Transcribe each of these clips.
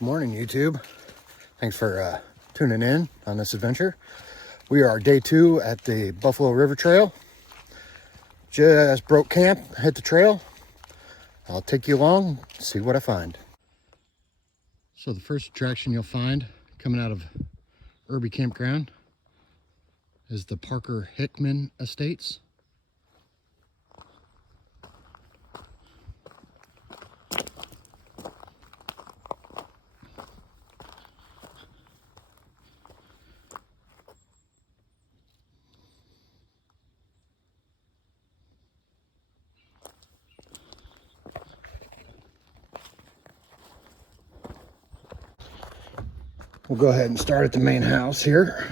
Good morning, YouTube. Thanks for tuning in on this adventure. We are day 2 at the Buffalo River Trail. Just broke camp, hit the trail. I'll take you along, see what I find. So the first attraction you'll find coming out of Erbie Campground is the Parker Hickman Estates. We'll go ahead and start at the main house here.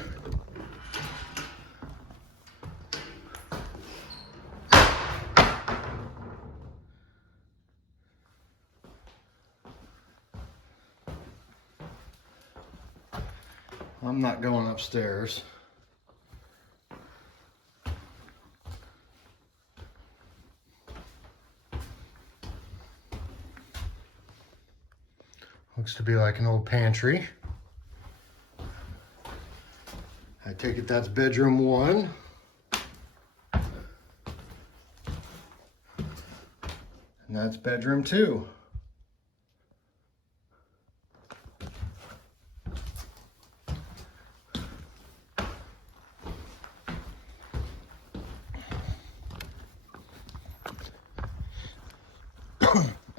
I'm not going upstairs. Looks to be like an old pantry. I take it that's bedroom 1. And that's bedroom 2.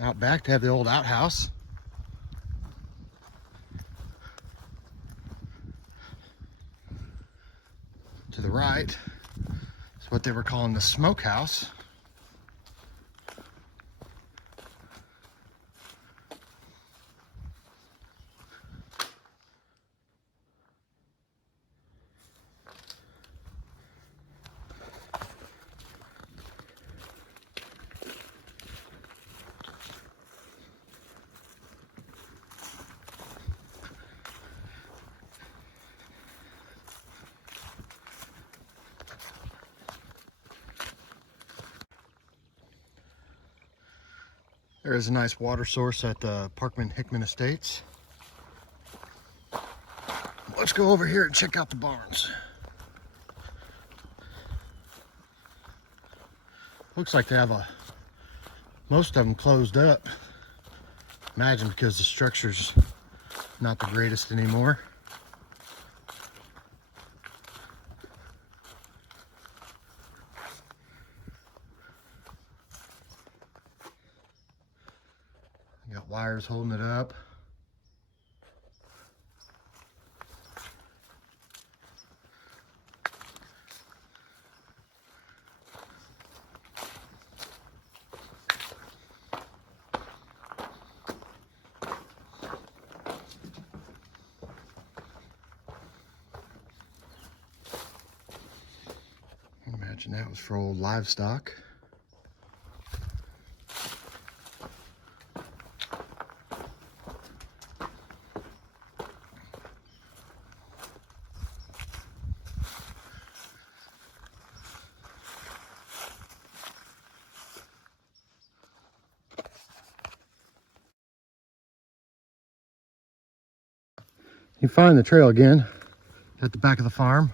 Out back to have the old outhouse. To the right is what they were calling the smokehouse. There is a nice water source at the Hickman Estates. Let's go over here and check out the barns. Looks like they have most of them closed up. Imagine because the structure's not the greatest anymore. Got wires holding it up. Imagine that was for old livestock. You find the trail again at the back of the farm.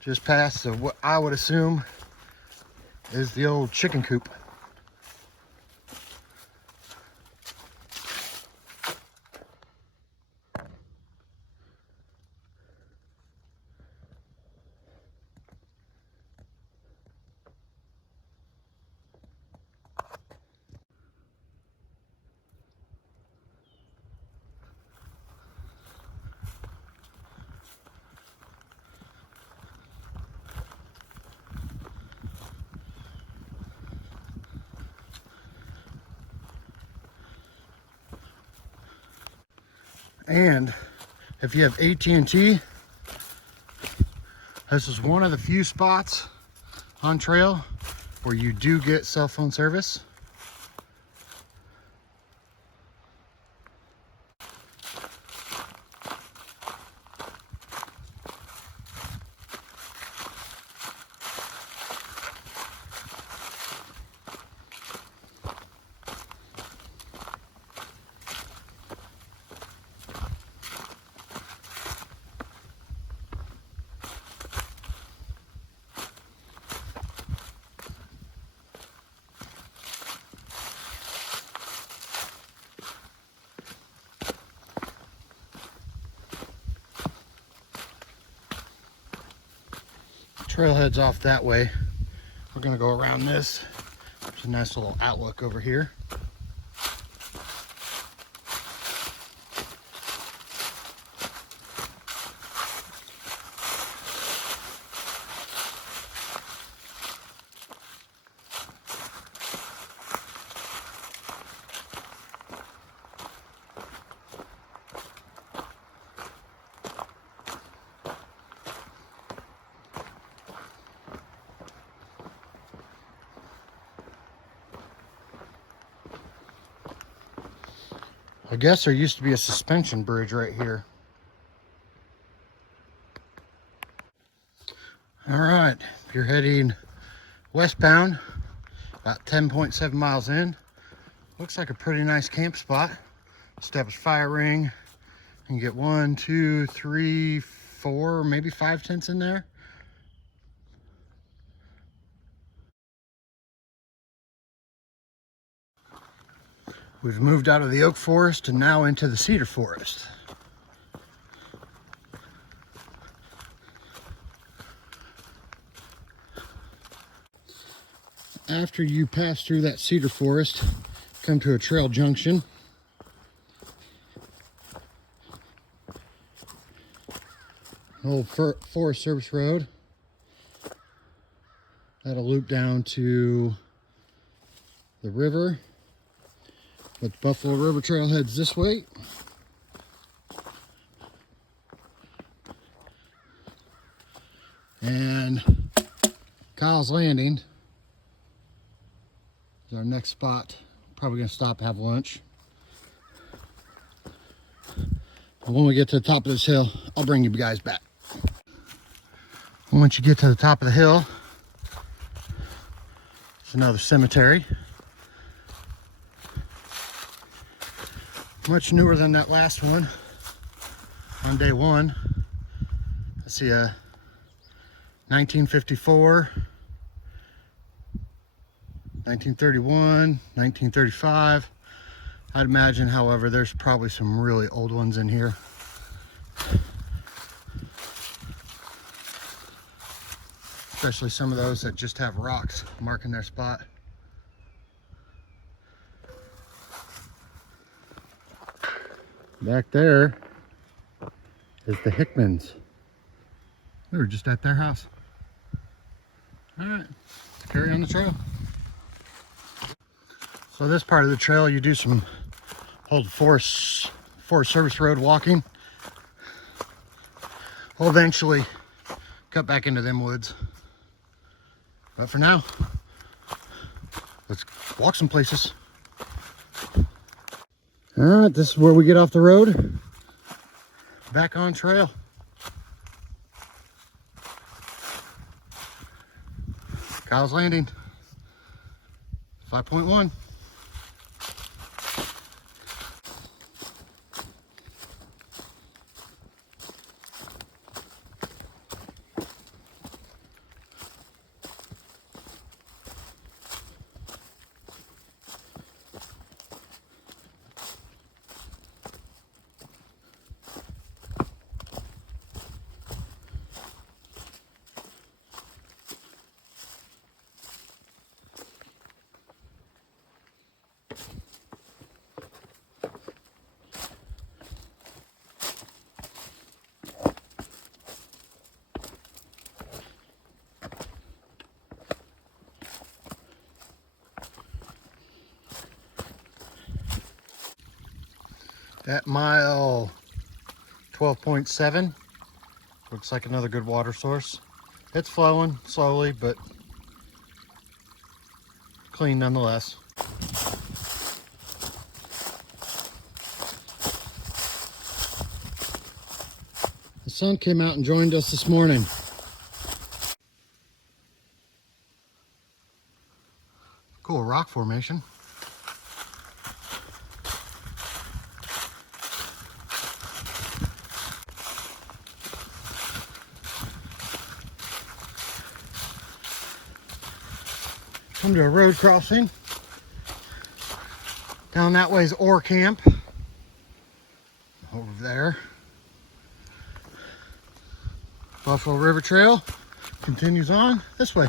Just past what I would assume is the old chicken coop. And if you have AT&T, this is one of the few spots on trail where you do get cell phone service. Trailhead's off that way. We're gonna go around this. There's a nice little outlook over here. I guess there used to be a suspension bridge right here. All right, if you're heading westbound, about 10.7 miles in, looks like a pretty nice camp spot. Established fire ring. You can get 1, 2, 3, 4, maybe 5 tents in there. We've moved out of the oak forest and now into the cedar forest. After you pass through that cedar forest, come to a trail junction. Old Forest Service Road. That'll loop down to the river. But the Buffalo River Trail heads this way. And Kyle's Landing is our next spot. Probably gonna stop, have lunch. And when we get to the top of this hill, I'll bring you guys back. Once you get to the top of the hill, it's another cemetery. Much newer than that last one on day one. I see a 1954, 1931, 1935. I'd imagine, however, there's probably some really old ones in here. Especially some of those that just have rocks marking their spot. Back there is the Hickmans. We were just at their house. All right, let's carry on the trail. So this part of the trail, you do some old Forest Service Road walking. We'll eventually cut back into them woods. But for now, let's walk some places. All right, this is where we get off the road. Back on trail. Kyle's Landing, 5.1. At mile 12.7, looks like another good water source. It's flowing slowly, but clean nonetheless. The sun came out and joined us this morning. Cool rock formation. Come to a road crossing. Down that way is Ore Camp. Over there. Buffalo River Trail. continues on this way.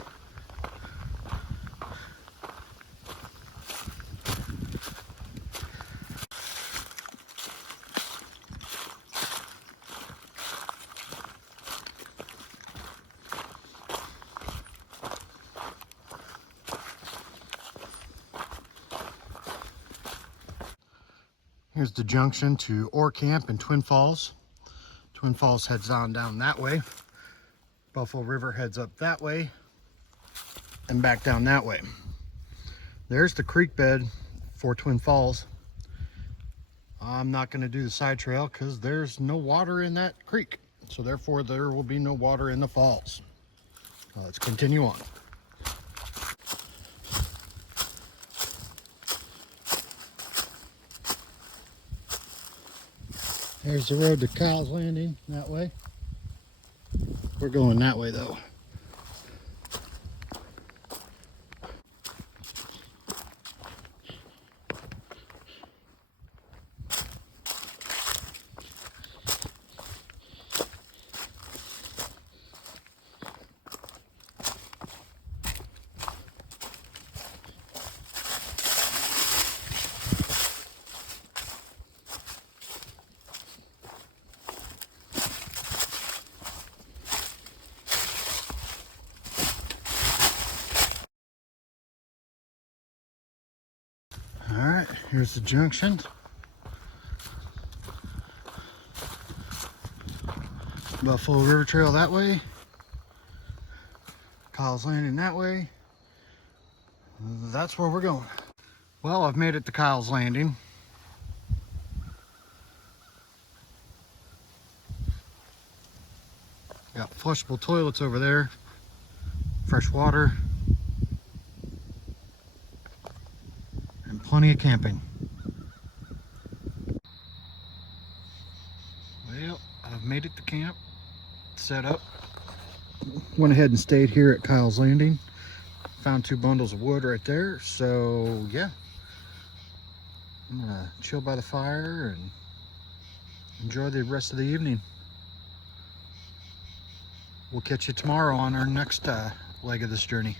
Here's the junction to Ore Camp in Twin Falls. Twin Falls heads on down that way. Buffalo River heads up that way and back down that way. There's the creek bed for Twin Falls. I'm not going to do the side trail because there's no water in that creek. So therefore there will be no water in the falls. Let's continue on. There's the road to Kyle's Landing that way. We're going that way though. All right, here's the junction. Buffalo River Trail that way. Kyle's Landing that way. That's where we're going. Well, I've made it to Kyle's Landing. Got flushable toilets over there, fresh water, and plenty of camping. Well, I've made it to camp, set up. Went ahead and stayed here at Kyle's Landing. Found 2 bundles of wood right there, so yeah. I'm gonna chill by the fire and enjoy the rest of the evening. We'll catch you tomorrow on our next leg of this journey.